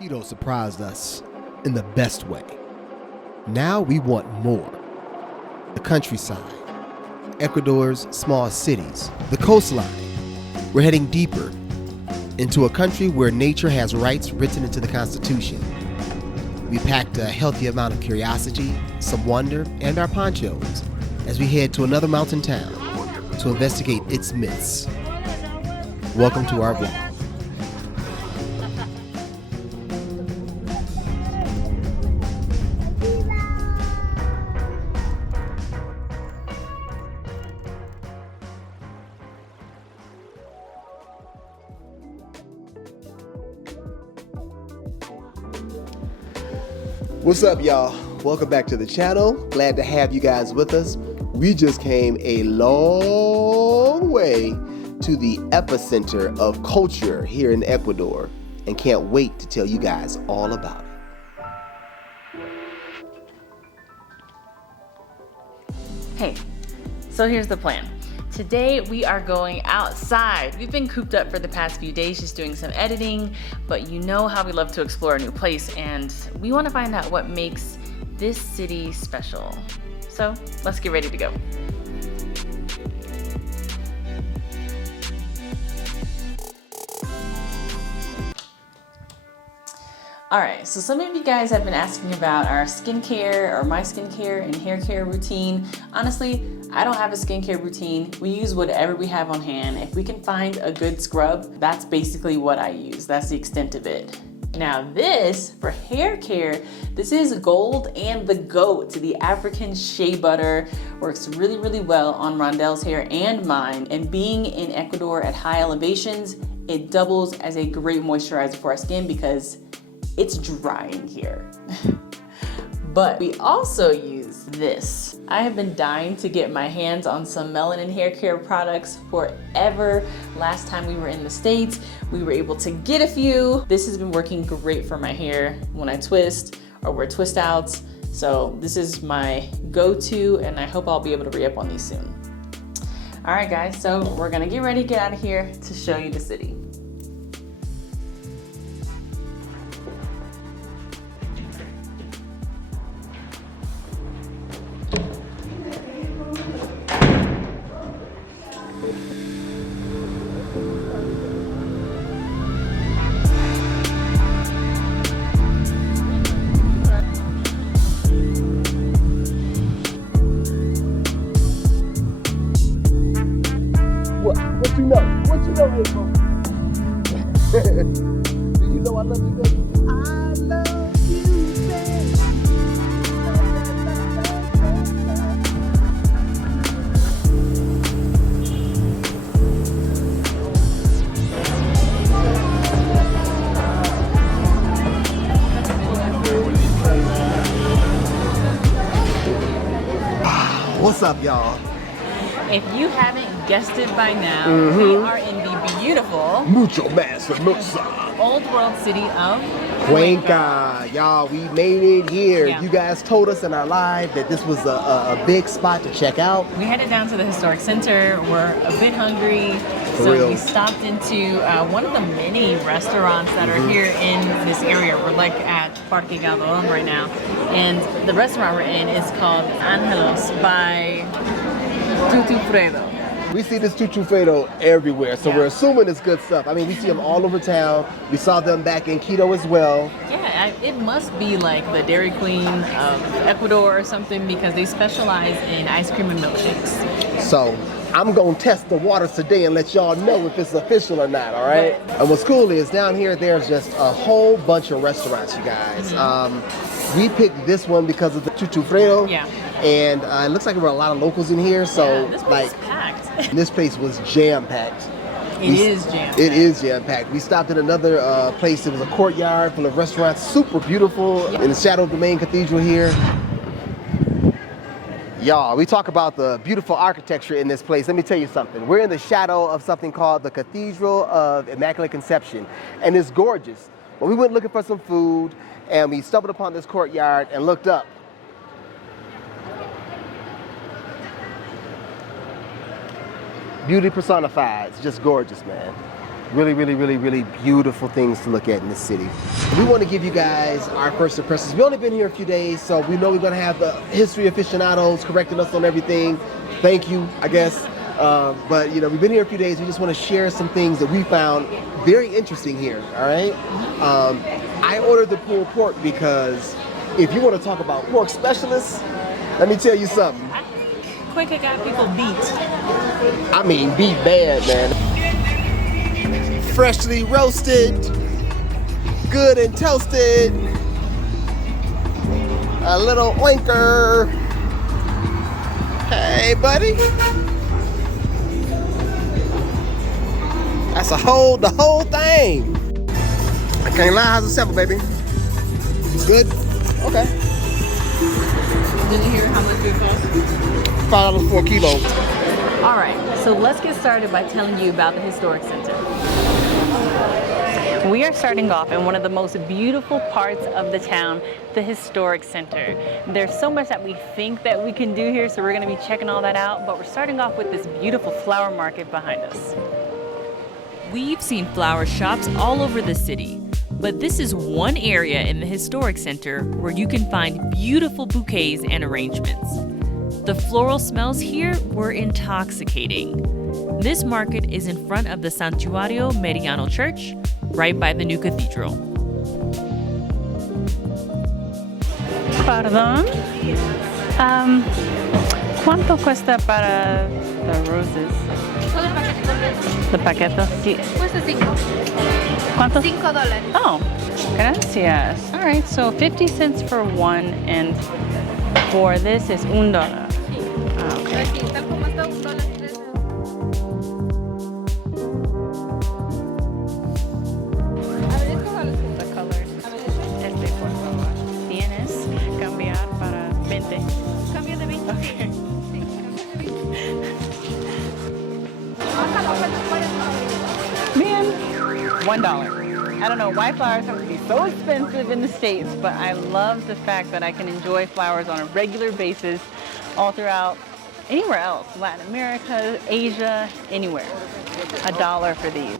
Quito surprised us in the best way. Now we want more. The countryside, Ecuador's small cities, the coastline. We're heading deeper into a country where nature has rights written into the Constitution. We packed a healthy amount of curiosity, some wonder, and our ponchos as we head to another mountain town to investigate its myths. Welcome to our vlog. What's up, y'all? Welcome back to the channel. Glad to have you guys with us. We just came a long way to the epicenter of culture here in Ecuador and can't wait to tell you guys all about it. Hey, so here's the plan. Today we are going outside. We've been cooped up for the past few days just doing some editing, but you know how we love to explore a new place and we want to find out what makes this city special. So let's get ready to go. All right, so some of you guys have been asking about our skincare or my skincare and hair care routine. Honestly, I don't have a skincare routine. We use whatever we have on hand. If we can find a good scrub, that's basically what I use. That's the extent of it. Now this, for hair care, this is gold and the GOAT. The African shea butter works really, really well on Rondel's hair and mine. And being in Ecuador at high elevations, it doubles as a great moisturizer for our skin because it's drying here. But we also use this. I have been dying to get my hands on some melanin hair care products forever. Last time we were in the States, we were able to get a few. This has been working great for my hair when I twist or wear twist outs. So this is my go-to and I hope I'll be able to re-up on these soon. All right guys, so we're gonna get ready to get out of here to show you the city. What you know, April? Do you know I love you, baby? I love you, baby. What's up, y'all? If you haven't guessed it by now, we are in the beautiful Mucho más hermosa old world city of Cuenca. Y'all, we made it here. Yeah. You guys told us in our live that this was a big spot to check out. We headed down to the historic center. We're a bit hungry, For so real. we stopped into one of the many restaurants that are here in this area. We're like at Plaza Calderon right now, and the restaurant we're in is called Angelos by Tutu Fredo. We see this Tutu Fredo everywhere, so Yeah. we're assuming it's good stuff. I mean, we see them all over town. We saw them back in Quito as well. Yeah, it must be like the Dairy Queen of Ecuador or something because they specialize in ice cream and milkshakes. So I'm gonna test the waters today and let y'all know if it's official or not, all right? And what's cool is down here, there's just a whole bunch of restaurants, you guys. We picked this one because of the Tutu Fredo. Yeah. And it looks like there were a lot of locals in here, so Yeah, this place is packed. this place was jam-packed. It is jam-packed. It is jam-packed. We stopped at another place. It was a courtyard full of restaurants, super beautiful, in the shadow of the main cathedral here. Y'all, we talk about the beautiful architecture in this place. Let me tell you something. We're in the shadow of something called the Cathedral of Immaculate Conception, and it's gorgeous. But we went looking for some food, and we stumbled upon this courtyard and looked up. Beauty personified. It's just gorgeous, man. Really, really, really, really beautiful things to look at in this city. We want to give you guys our first impressions. We've only been here a few days, so we know we're going to have the history aficionados correcting us on everything. Thank you, I guess. But you know, we've been here a few days. We just want to share some things that we found very interesting here. All right. I ordered the pulled pork because if you want to talk about pork specialists, let me tell you something. Cuenca got people beat. I mean, beat bad, man. Freshly roasted, good and toasted. A little oinker. Hey, buddy. That's the whole thing. I can't lie, how's it simple, baby? Good? Okay. Did you hear how much it cost? $5 for a kilo. All right, so let's get started by telling you about the Historic Center. We are starting off in one of the most beautiful parts of the town, the Historic Center. There's so much that we think that we can do here, so we're gonna be checking all that out, but we're starting off with this beautiful flower market behind us. We've seen flower shops all over the city, but this is one area in the Historic Center where you can find beautiful bouquets and arrangements. The floral smells here were intoxicating. This market is in front of the Santuario Mariano Church, right by the new cathedral. Pardon? ¿Cuánto cuesta para the roses? The paquete? Sí. Cuesta ¿Cuánto? $5. Oh, gracias. All right, so 50 cents for one, and for this is $1. Ah, okay. Así, tal como está $1. A ver, escójalos. The colors. Este, por favor. Tienes cambiar para 20. Cambio de 20. Okay. Sí, cambio de 20. Bájalo, Man, $1. I don't know why flowers have to be so expensive in the States, but I love the fact that I can enjoy flowers on a regular basis all throughout anywhere else, Latin America, Asia, anywhere. $1 for these.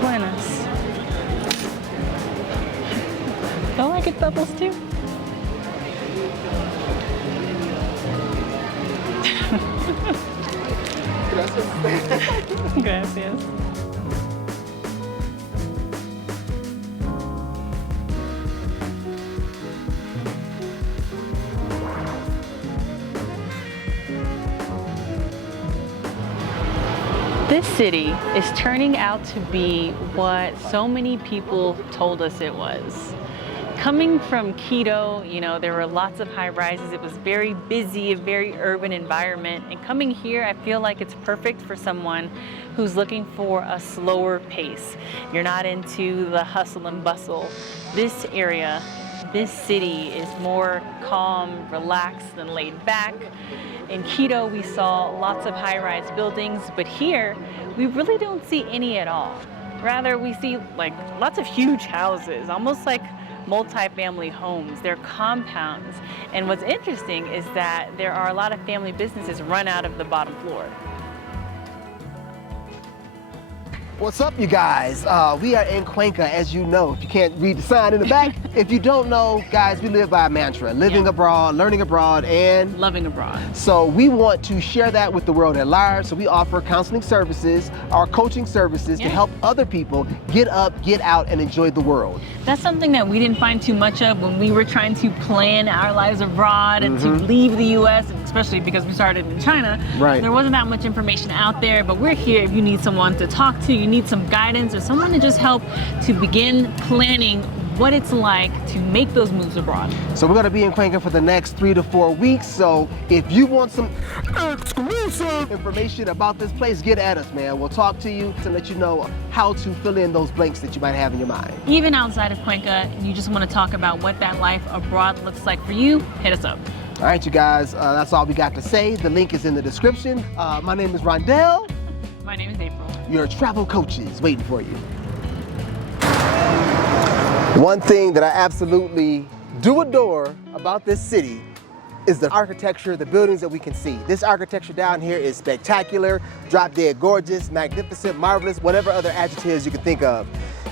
Buenas. Oh, I get bubbles too. Gracias. This city is turning out to be what so many people told us it was. Coming from Quito, you know, there were lots of high rises. It was very busy, a very urban environment. And coming here, I feel like it's perfect for someone who's looking for a slower pace. You're not into the hustle and bustle. This area, this city is more calm, relaxed, and laid back. In Quito, we saw lots of high-rise buildings, but here, we really don't see any at all. Rather, we see like lots of huge houses, almost like multi-family homes. They're compounds. And what's interesting is that there are a lot of family businesses run out of the bottom floor. What's up, you guys? We are in Cuenca, as you know. If you can't read the sign in the back, if you don't know, guys, we live by a mantra: living abroad, learning abroad, and Loving abroad. so we want to share that with the world at large. So we offer counseling services, our coaching services to help other people get up, get out, and enjoy the world. That's something that we didn't find too much of when we were trying to plan our lives abroad and to leave the US, especially because we started in China. Right. There wasn't that much information out there, but we're here if you need someone to talk to, you need some guidance, or someone to just help to begin planning what it's like to make those moves abroad. So we're gonna be in Cuenca for the next 3 to 4 weeks. So if you want some exclusive information about this place, get at us, man. We'll talk to you to let you know how to fill in those blanks that you might have in your mind. Even outside of Cuenca, you just want to talk about what that life abroad looks like for you, hit us up. All right, you guys, that's all we got to say. The link is in the description. My name is Rondel. My name is Apryl. Your travel coaches waiting for you. One thing that I absolutely do adore about this city is the architecture, the buildings that we can see. This architecture down here is spectacular, drop dead gorgeous, magnificent, marvelous, whatever other adjectives you can think of.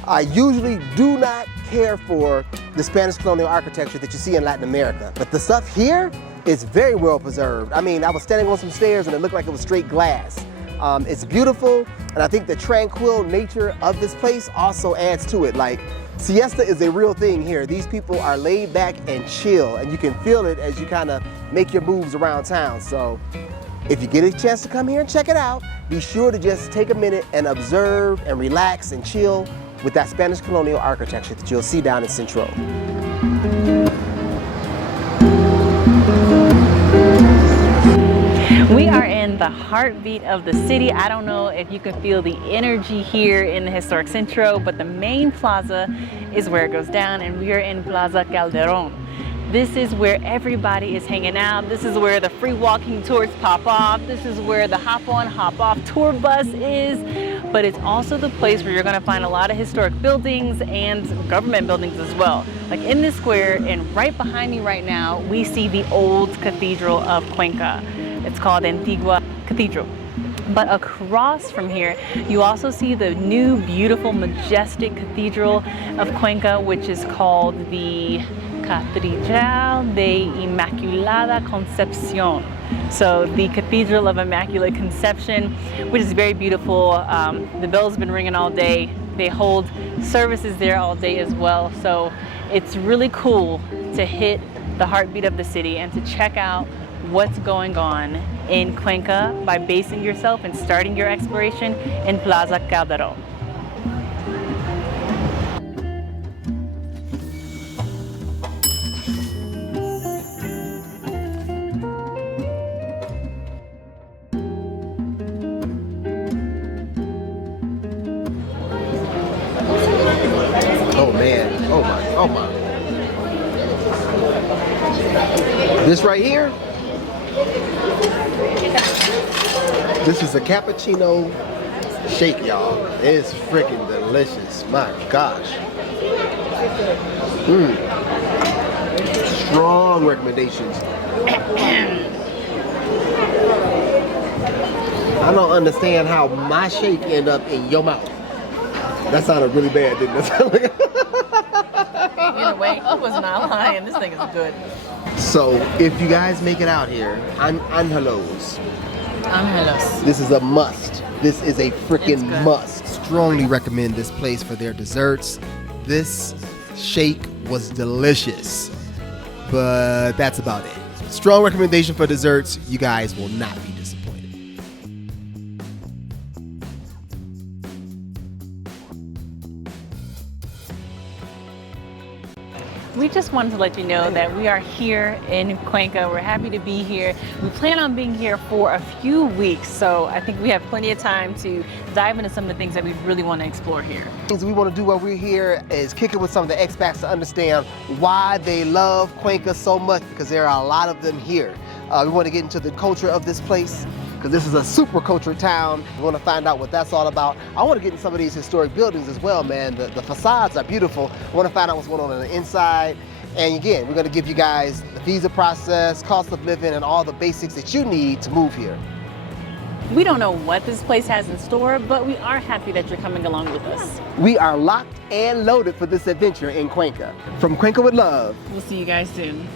I usually do not care for the Spanish colonial architecture that you see in Latin America, but the stuff here is very well preserved. I mean, I was standing on some stairs and it looked like it was straight glass. It's beautiful, and I think the tranquil nature of this place also adds to it. Like, siesta is a real thing here. These people are laid back and chill, and you can feel it as you kind of make your moves around town. So if you get a chance to come here and check it out, be sure to just take a minute and observe and relax and chill with that Spanish colonial architecture that you'll see down in Central. We are in the heartbeat of the city. I don't know if you can feel the energy here in the historic Centro, but the main plaza is where it goes down, and we are in Plaza Calderon. This is where everybody is hanging out. This is where the free walking tours pop off. This is where the hop on, hop off tour bus is. But it's also the place where you're gonna find a lot of historic buildings and government buildings as well. Like in this square, and right behind me right now, we see the old Cathedral of Cuenca. It's called Antigua Cathedral. But across from here, you also see the new, beautiful, majestic Cathedral of Cuenca, which is called the Catedral de Immaculada Concepción. So the Cathedral of Immaculate Conception, which is very beautiful. The bell's been ringing all day. They hold services there all day as well. So it's really cool to hit the heartbeat of the city and to check out what's going on in Cuenca by basing yourself and starting your exploration in Plaza Calderon. Oh man, oh my. This right here, this is a cappuccino shake, y'all. It's freaking delicious, my gosh. Strong recommendations. I don't understand how my shake ended up in your mouth. That sounded really bad, didn't it? Either way, I was not lying. This thing is good. So, if you guys make it out here, Angelos. This is a must. This is a freaking must. Strongly recommend this place for their desserts. This shake was delicious, but that's about it. Strong recommendation for desserts. You guys will not be disappointed. We just wanted to let you know that we are here in Cuenca. We're happy to be here. We plan on being here for a few weeks, so I think we have plenty of time to dive into some of the things that we really want to explore here. Things we want to do while we're here is kick it with some of the expats to understand why they love Cuenca so much, because there are a lot of them here. We want to get into the culture of this place, because this is a super cultured town. We want to find out what that's all about. I want to get in some of these historic buildings as well, man. The facades are beautiful. I want to find out what's going on the inside. And again, we're going to give you guys the visa process, cost of living, and all the basics that you need to move here. We don't know what this place has in store, but we are happy that you're coming along with us. We are locked and loaded for this adventure in Cuenca. From Cuenca with love. We'll see you guys soon.